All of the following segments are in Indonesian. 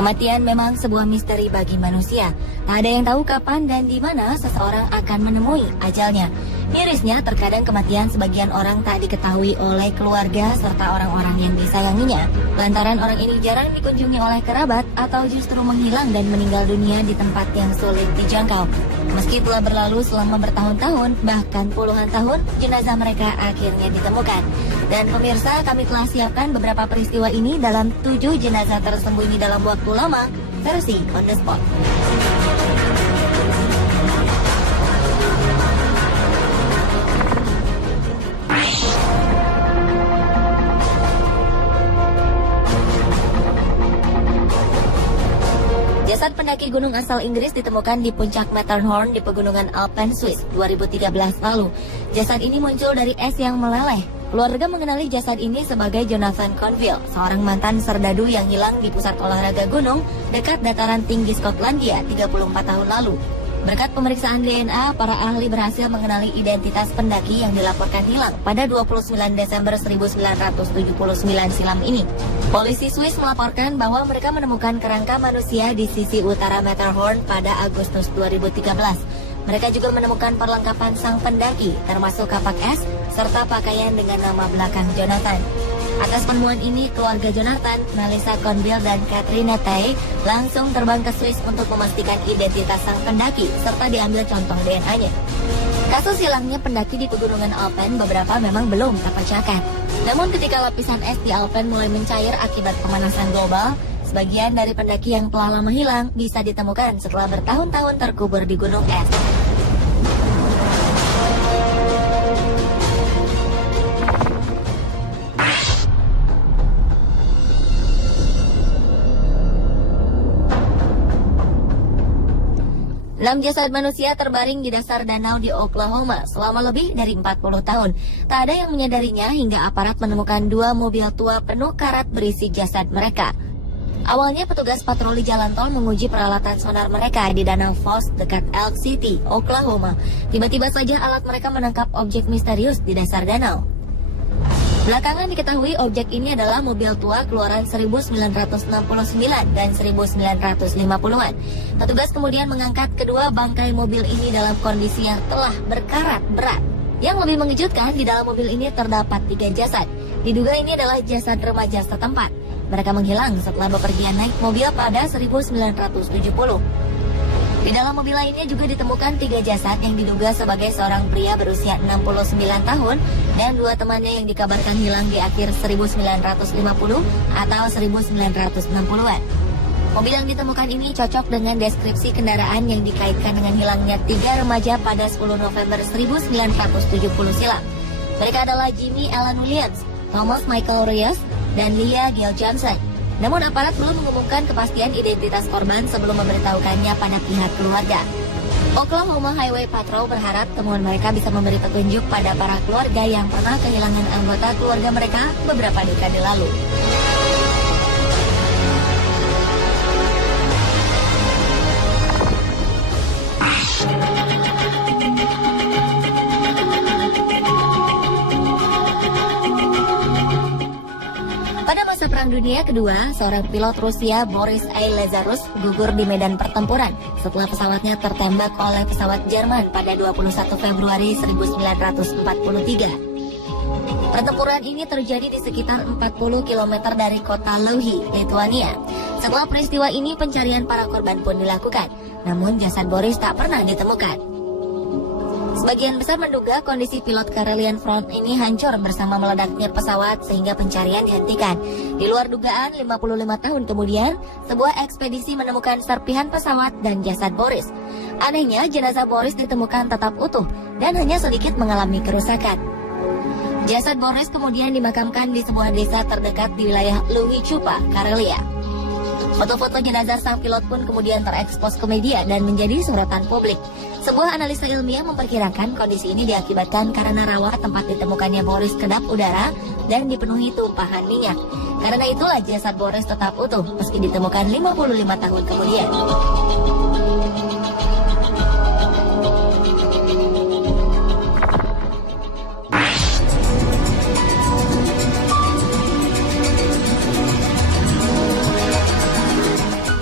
Kematian memang sebuah misteri bagi manusia. Tak ada yang tahu kapan dan di mana seseorang akan menemui ajalnya. Mirisnya, terkadang kematian sebagian orang tak diketahui oleh keluarga serta orang-orang yang disayanginya. Lantaran orang ini jarang dikunjungi oleh kerabat atau justru menghilang dan meninggal dunia di tempat yang sulit dijangkau. Meski telah berlalu selama bertahun-tahun, bahkan puluhan tahun, jenazah mereka akhirnya ditemukan. Dan pemirsa, kami telah siapkan beberapa peristiwa ini dalam 7 jenazah tersembunyi dalam waktu lama, versi On The Spot. Jasad pendaki gunung asal Inggris ditemukan di puncak Matterhorn di pegunungan Alpen, Swiss 2013 lalu. Jasad ini muncul dari es yang meleleh. Keluarga mengenali jasad ini sebagai Jonathan Conville, seorang mantan serdadu yang hilang di pusat olahraga gunung dekat dataran tinggi Skotlandia 34 tahun lalu. Berkat pemeriksaan DNA, para ahli berhasil mengenali identitas pendaki yang dilaporkan hilang pada 29 Desember 1979 silam ini. Polisi Swiss melaporkan bahwa mereka menemukan kerangka manusia di sisi utara Matterhorn pada Agustus 2013. Mereka juga menemukan perlengkapan sang pendaki, termasuk kapak es, serta pakaian dengan nama belakang Jonathan. Atas penemuan ini, keluarga Jonathan, Melissa Conville dan Katrina Tay langsung terbang ke Swiss untuk memastikan identitas sang pendaki, serta diambil contoh DNA-nya. Kasus hilangnya pendaki di pegunungan Alpen beberapa memang belum terpecahkan. Namun ketika lapisan es di Alpen mulai mencair akibat pemanasan global, sebagian dari pendaki yang telah lama hilang bisa ditemukan setelah bertahun-tahun terkubur di gunung es. Enam jasad manusia terbaring di dasar danau di Oklahoma selama lebih dari 40 tahun. Tak ada yang menyadarinya hingga aparat menemukan 2 mobil tua penuh karat berisi jasad mereka. Awalnya petugas patroli jalan tol menguji peralatan sonar mereka di Danau Foss dekat Elk City, Oklahoma. Tiba-tiba saja alat mereka menangkap objek misterius di dasar danau. Belakangan diketahui objek ini adalah mobil tua keluaran 1969 dan 1950-an. Petugas kemudian mengangkat kedua bangkai mobil ini dalam kondisi yang telah berkarat berat. Yang lebih mengejutkan, di dalam mobil ini terdapat 3 jasad. Diduga ini adalah jasad remaja setempat. Mereka menghilang setelah bepergian naik mobil pada 1970. Di dalam mobil lainnya juga ditemukan 3 jasad yang diduga sebagai seorang pria berusia 69 tahun dan 2 temannya yang dikabarkan hilang di akhir 1950 atau 1960-an. Mobil yang ditemukan ini cocok dengan deskripsi kendaraan yang dikaitkan dengan hilangnya 3 remaja pada 10 November 1970 silam. Mereka adalah Jimmy Alan Williams, Thomas Michael Reyes, dan Leah Gail Johnson. Namun aparat belum mengumumkan kepastian identitas korban sebelum memberitahukannya pada pihak keluarga. Oklahoma Highway Patrol berharap temuan mereka bisa memberi petunjuk pada para keluarga yang pernah kehilangan anggota keluarga mereka beberapa dekade lalu. Pada masa Perang Dunia Kedua, seorang pilot Rusia Boris A. Lazarus gugur di medan pertempuran setelah pesawatnya tertembak oleh pesawat Jerman pada 21 Februari 1943. Pertempuran ini terjadi di sekitar 40 km dari kota Louhi, Lithuania. Setelah peristiwa ini, pencarian para korban pun dilakukan, namun jasad Boris tak pernah ditemukan. Sebagian besar menduga kondisi pilot Karelian Front ini hancur bersama meledaknya pesawat sehingga pencarian dihentikan. Di luar dugaan, 55 tahun kemudian, sebuah ekspedisi menemukan serpihan pesawat dan jasad Boris. Anehnya, jenazah Boris ditemukan tetap utuh dan hanya sedikit mengalami kerusakan. Jasad Boris kemudian dimakamkan di sebuah desa terdekat di wilayah Louhi-Chupa, Karelia. Foto-foto jenazah sang pilot pun kemudian terekspos ke media dan menjadi sorotan publik. Sebuah analisa ilmiah memperkirakan kondisi ini diakibatkan karena rawa tempat ditemukannya Boris kedap udara dan dipenuhi tumpahan minyak. Karena itulah jasad Boris tetap utuh meski ditemukan 55 tahun kemudian.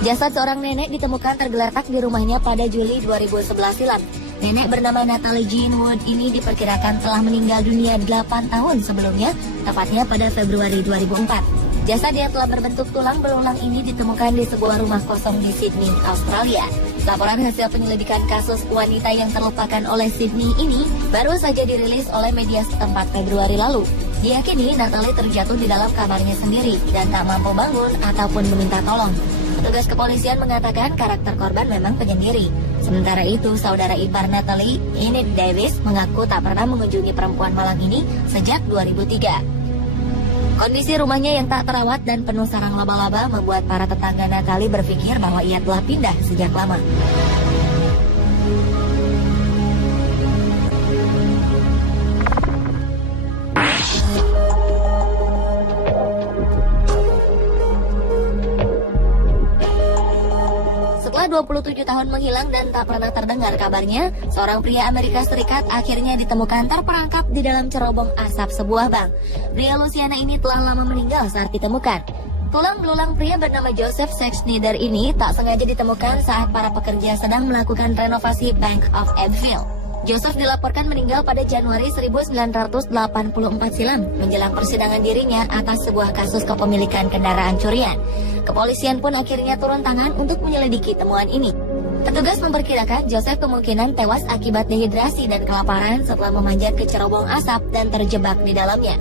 Jasad seorang nenek ditemukan tergeletak di rumahnya pada Juli 2011 silam. Nenek bernama Natalie Jean Wood ini diperkirakan telah meninggal dunia 8 tahun sebelumnya, tepatnya pada Februari 2004. Jasad yang telah berbentuk tulang belulang ini ditemukan di sebuah rumah kosong di Sydney, Australia. Laporan hasil penyelidikan kasus wanita yang terlupakan oleh Sydney ini baru saja dirilis oleh media setempat Februari lalu. Diyakini Natalie terjatuh di dalam kamarnya sendiri dan tak mampu bangun ataupun meminta tolong. Petugas kepolisian mengatakan karakter korban memang penyendiri. Sementara itu, saudara ipar Natalie, Enid Davis, mengaku tak pernah mengunjungi perempuan malang ini sejak 2003. Kondisi rumahnya yang tak terawat dan penuh sarang laba-laba membuat para tetangga Natalie berpikir bahwa ia telah pindah sejak lama. Setelah 27 tahun menghilang dan tak pernah terdengar kabarnya, seorang pria Amerika Serikat akhirnya ditemukan terperangkap di dalam cerobong asap sebuah bank. Pria Louisiana ini telah lama meninggal saat ditemukan. Tulang belulang pria bernama Joseph Schneider ini tak sengaja ditemukan saat para pekerja sedang melakukan renovasi Bank of Abbeville. Joseph dilaporkan meninggal pada Januari 1984 silam menjelang persidangan dirinya atas sebuah kasus kepemilikan kendaraan curian. Kepolisian pun akhirnya turun tangan untuk menyelidiki temuan ini. Petugas memperkirakan Joseph kemungkinan tewas akibat dehidrasi dan kelaparan setelah memanjat ke cerobong asap dan terjebak di dalamnya.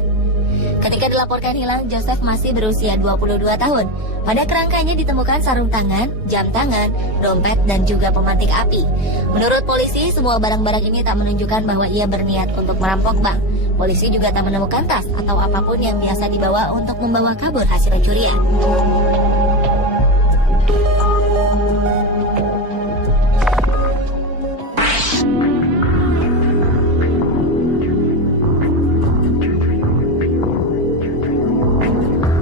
Ketika dilaporkan hilang, Joseph masih berusia 22 tahun. Pada kerangkanya ditemukan sarung tangan, jam tangan, dompet, dan juga pemantik api. Menurut polisi, semua barang-barang ini tak menunjukkan bahwa ia berniat untuk merampok bank. Polisi juga tak menemukan tas atau apapun yang biasa dibawa untuk membawa kabur hasil pencurian.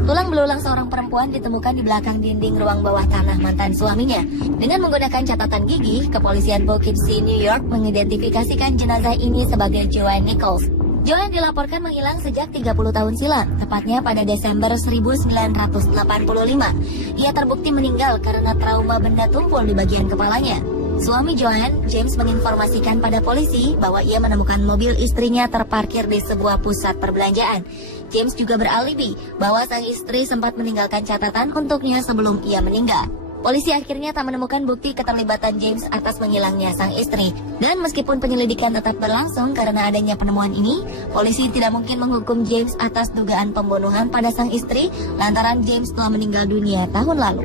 Tulang belulang seorang perempuan ditemukan di belakang dinding ruang bawah tanah mantan suaminya. Dengan menggunakan catatan gigi, kepolisian Poughkeepsie, New York mengidentifikasikan jenazah ini sebagai Joanne Nichols. Joanne dilaporkan menghilang sejak 30 tahun silam, tepatnya pada Desember 1985. Ia terbukti meninggal karena trauma benda tumpul di bagian kepalanya. Suami Joanne, James, menginformasikan pada polisi bahwa ia menemukan mobil istrinya terparkir di sebuah pusat perbelanjaan. James juga beralibi bahwa sang istri sempat meninggalkan catatan untuknya sebelum ia meninggal. Polisi akhirnya tak menemukan bukti keterlibatan James atas menghilangnya sang istri. Dan meskipun penyelidikan tetap berlangsung karena adanya penemuan ini, polisi tidak mungkin menghukum James atas dugaan pembunuhan pada sang istri lantaran James telah meninggal dunia tahun lalu.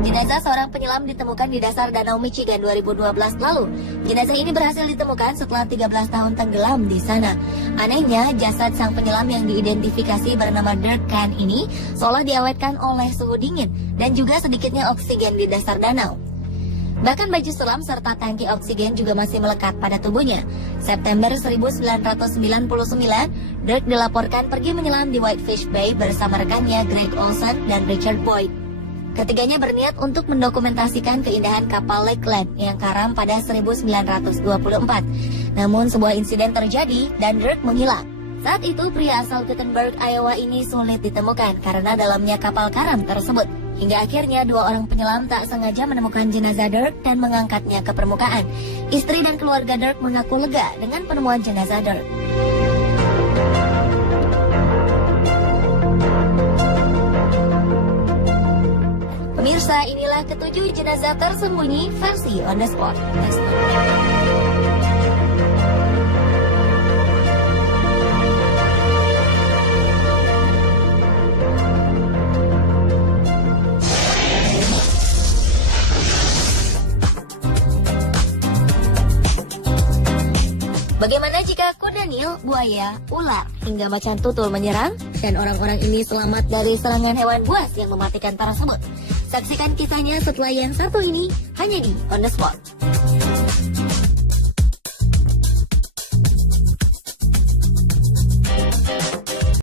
Jenazah seorang penyelam ditemukan di dasar Danau Michigan 2012 lalu. Jenazah ini berhasil ditemukan setelah 13 tahun tenggelam di sana. Anehnya, jasad sang penyelam yang diidentifikasi bernama Dirk Khan ini seolah diawetkan oleh suhu dingin dan juga sedikitnya oksigen di dasar danau. Bahkan baju selam serta tangki oksigen juga masih melekat pada tubuhnya. September 1999, Dirk dilaporkan pergi menyelam di Whitefish Bay bersama rekannya Greg Olson dan Richard Boyd. Ketiganya berniat untuk mendokumentasikan keindahan kapal Lakeland yang karam pada 1924. Namun sebuah insiden terjadi dan Dirk menghilang. Saat itu pria asal Gutenberg, Iowa ini sulit ditemukan karena dalamnya kapal karam tersebut. Hingga akhirnya dua orang penyelam tak sengaja menemukan jenazah Dirk dan mengangkatnya ke permukaan. Istri dan keluarga Dirk mengaku lega dengan penemuan jenazah Dirk. Pemirsa, inilah ketujuh jenazah tersembunyi versi On The Spot. Bagaimana jika kuda Nil, buaya, ular, hingga macan tutul menyerang dan orang-orang ini selamat dari serangan hewan buas yang mematikan tersebut? Saksikan kisahnya setelah yang satu ini hanya di On The Spot.